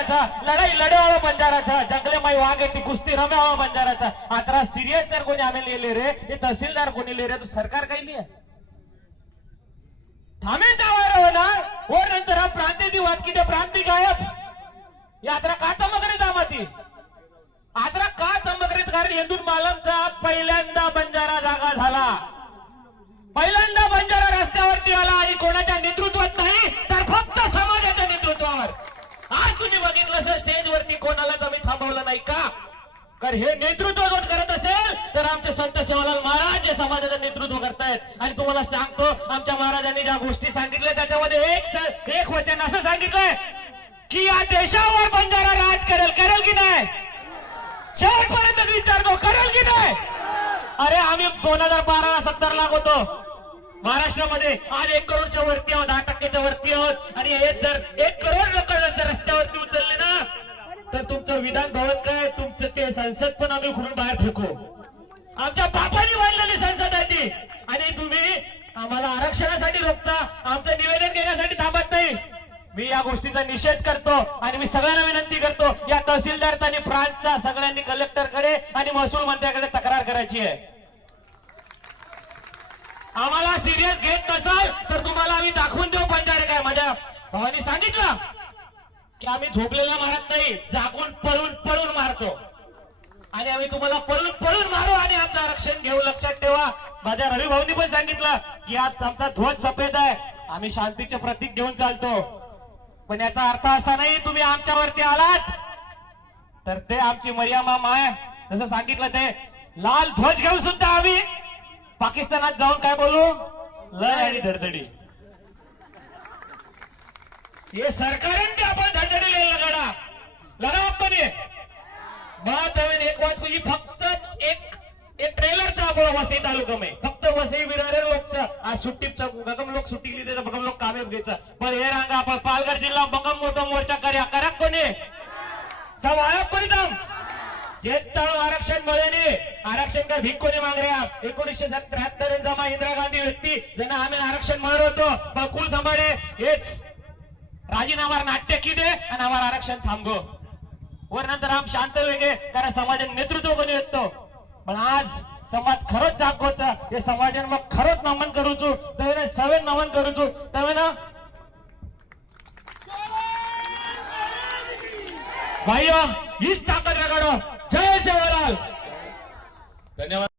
बंजाराचा, लढाई लढवावा बंजाराचा, जंगले माई वाघ ती कुस्ती रमावा बंजाराचा. आता सिरियस तर कोणी आम्ही लिहिले रे, हे तहसीलदार कोणी लिहिले तू सरकार काही लिहा थांबे जावा ना और नंतर हा प्रांती ती वाद की प्रांती गायब यात्रा का चमकरीत जामाती आत्रा का चमकरीत कारण येथून मालमचा पहिल्यांदा बंजारा जागा झाला, पहिल्यांदा बंजारा रस्त्यावरती आला आणि कोणाच्या नेतृत्वात नाही तर फक्त समाजाच्या नेतृत्वावर. आज तुम्ही बघितलं सर स्टेजवरती कोणालाच आम्ही थांबवलं नाही का, कारण हे नेतृत्व जर करत असेल तर आमचे संत सेवालाल महाराज जे समाजाचं नेतृत्व करतायत. आणि तुम्हाला सांगतो आमच्या महाराजांनी ज्या गोष्टी सांगितल्या त्याच्यामध्ये एक वचन असं सांगितलंय की या देशावर बंजारा राज करेल, करेल की नाही, शेवटपर्यंत विचारतो करेल की नाही. अरे आम्ही 2012 70 लाख होतो महाराष्ट्रामध्ये, आज 1 करोडच्या वरती आहोत, 10% वरती आहोत. आणि हे जर 1 करोड लोक जर रस्त्यावरती उचलले ना तर तुमचं विधान भवन काय, तुमचं ते संसद पण आम्ही उखडून बाहेर फेकू. आमच्या बापाने बांधलेली संसद आहे ती, आणि तुम्ही आम्हाला आरक्षणासाठी रोखता, आमचं निवेदन घेण्यासाठी थांबत नाही. मी या गोष्टीचा निषेध करतो आणि मी सगळ्यांना विनंती करतो या तहसीलदारचा आणि प्रांतचा सगळ्यांनी कलेक्टरकडे आणि महसूल मंत्र्याकडे तक्रार करायची आहे. आम्हाला सिरियस घेत नसाल तर तुम्हाला आम्ही दाखवून देऊ बंजारे काय. माझ्या भावानी सांगितलं की आम्ही झोपलेला मारत नाही, जागून पळून पळून मारतो आणि आम्ही तुम्हाला पळून पळून मारू आणि आमचं आरक्षण घेऊ. लक्षात ठेवा. माझ्या रवी भाऊनी पण सांगितलं की आज आमचा ध्वज सफेद आहे, आम्ही शांतीचे प्रतीक घेऊन चालतो. पण याचा अर्थ असा नाही तुम्ही आमच्यावरती आलात तर ते आमची मर्यादा माय जसं सांगितलं ते लाल ध्वज घेऊन सुद्धा आम्ही पाकिस्तानात जाऊन काय बोलू, लय आणि धडधडी. ये सरकारांनी आपण धडधडी लढा लढा आपण बात हवे. एक बात तुझी फक्त एक ट्रेलरचा आपण वसई तालुका में फक्त वसई विरार लोकचा आज सुट्टीचा बगम लोक सुट्टी लिहिली त्याचा बगम लोक कामे घ्यायचं. पण हे रांगा आपण पालघर जिल्हा बगम मोठा मोर्चा कार्य करक कोणी सब आयोग कोणी दाम जे आरक्षण मिळेने आरक्षण का भीक कोणी माग रहा. 1973 जमा इंदिरा गांधी व्यक्ती ज्यांना आम्ही आरक्षण मिळत होतो बकुल धंबाडे हेच राजीनामा नाट्य की दे आणि आम्हाला आरक्षण थांबगो वर नंतर आम शांत वेगळे कारण समाजाने नेतृत्व कोणी येतो. पण आज समाज खरंच जागोचा हे समाजाने मग खरंच नमन करूचू तवे सवे नमन करूचू तवे ना भाई हीच ताकद रगाडो. जय सेवालाल. धन्यवाद.